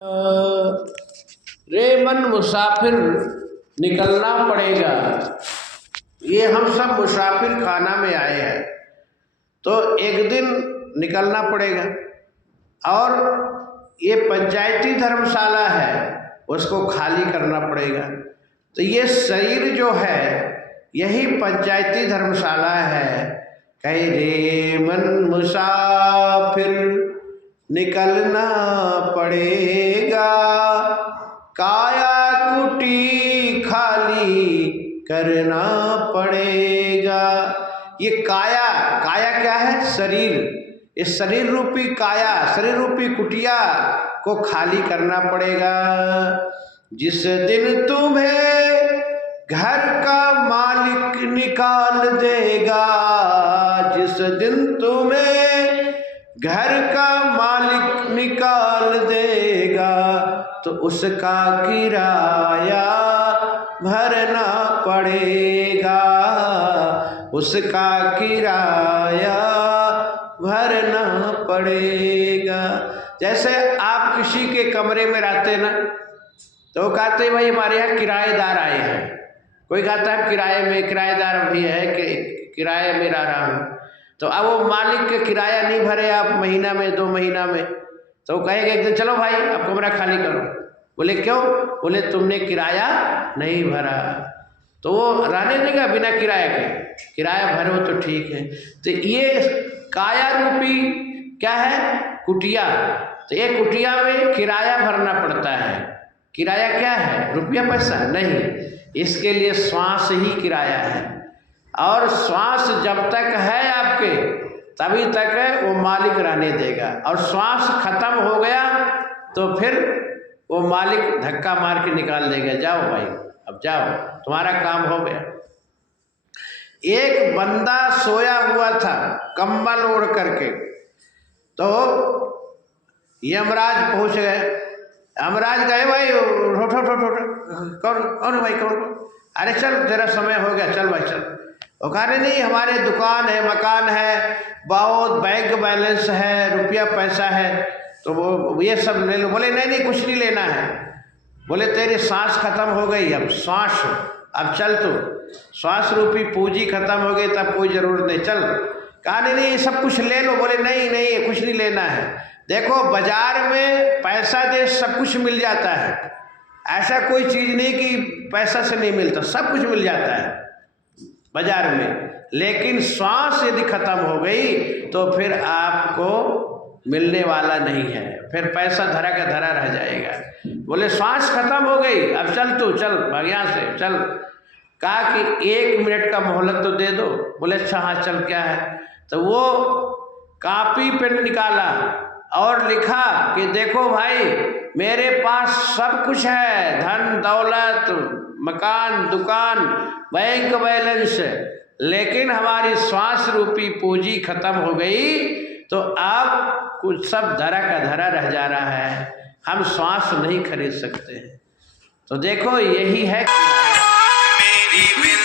रे मन मुसाफिर निकलना पड़ेगा। ये हम सब मुसाफिर खाना में आए हैं, तो एक दिन निकलना पड़ेगा। और ये पंचायती धर्मशाला है, उसको खाली करना पड़ेगा। तो ये शरीर जो है यही पंचायती धर्मशाला है। कहे रे मन मुसाफिर निकलना पड़ेगा, काया कुटी खाली करना पड़ेगा। ये काया, काया क्या है? शरीर। इस शरीर रूपी काया, शरीर रूपी कुटिया को खाली करना पड़ेगा। जिस दिन तुम्हें घर का मालिक निकाल देगा, जिस दिन तुम्हें घर का मालिक निकाल देगा, तो उसका किराया भरना पड़ेगा, उसका किराया भरना पड़ेगा। जैसे आप किसी के कमरे में रहते ना, तो कहते भाई हमारे यहाँ किराएदार आए हैं। कोई कहता है किराए में, किराएदार भी है कि किराए में रह रहा हूँ। तो अब वो मालिक के किराया नहीं भरे आप महीना में, 2 महीना में, तो कहेगा एक दिन चलो भाई अब कमरा खाली करो। बोले क्यों? बोले तुमने किराया नहीं भरा। तो वो रहने देगा बिना किराए के? किराया भरो तो ठीक है। तो ये काया रूपी क्या है? कुटिया। तो ये कुटिया में किराया भरना पड़ता है। किराया क्या है? रुपया पैसा नहीं, इसके लिए श्वास ही किराया है। और श्वास जब तक है आपके तभी तक वो मालिक रहने देगा, और श्वास खत्म हो गया तो फिर वो मालिक धक्का मार के निकाल देगा, जाओ भाई अब जाओ, तुम्हारा काम हो गया। एक बंदा सोया हुआ था कंबल ओढ़ करके, तो यमराज पहुंच गए। यमराज गए भाई उठो उठो उठो, कौन कौन भाई कौन? अरे चल तेरा समय हो गया, चल भाई चल। वो कह रहे नहीं हमारे दुकान है, मकान है, बहुत बैंक बैलेंस है, रुपया पैसा है, तो वो ये सब ले लो। बोले नहीं नहीं कुछ नहीं लेना है। बोले तेरी सांस खत्म हो गई, अब श्वास, अब चल तू, श्वास रूपी पूंजी खत्म हो गई, तब कोई ज़रूरत नहीं, चल। कहा नहीं नहीं सब कुछ ले लो। बोले नहीं नहीं कुछ नहीं लेना है। देखो बाजार में पैसा दे सब कुछ मिल जाता है, ऐसा कोई चीज़ नहीं कि पैसा से नहीं मिलता, सब कुछ मिल जाता है बाजार में। लेकिन श्वास यदि खत्म हो गई तो फिर आपको मिलने वाला नहीं है, फिर पैसा धरा का धरा रह जाएगा। बोले श्वास खत्म हो गई, अब चल तू, चल यहाँ से चल। कहा कि 1 मिनट का मोहलत तो दे दो। बोले अच्छा हाँ चल, क्या है? तो वो कॉपी पेन निकाला और लिखा कि देखो भाई मेरे पास सब कुछ है, धन दौलत, मकान, दुकान, बैंक बैलेंस, लेकिन हमारी श्वास रूपी पूंजी खत्म हो गई, तो अब कुछ सब धरा का धरा रह जा रहा है, हम श्वास नहीं खरीद सकते हैं। तो देखो यही है मेरी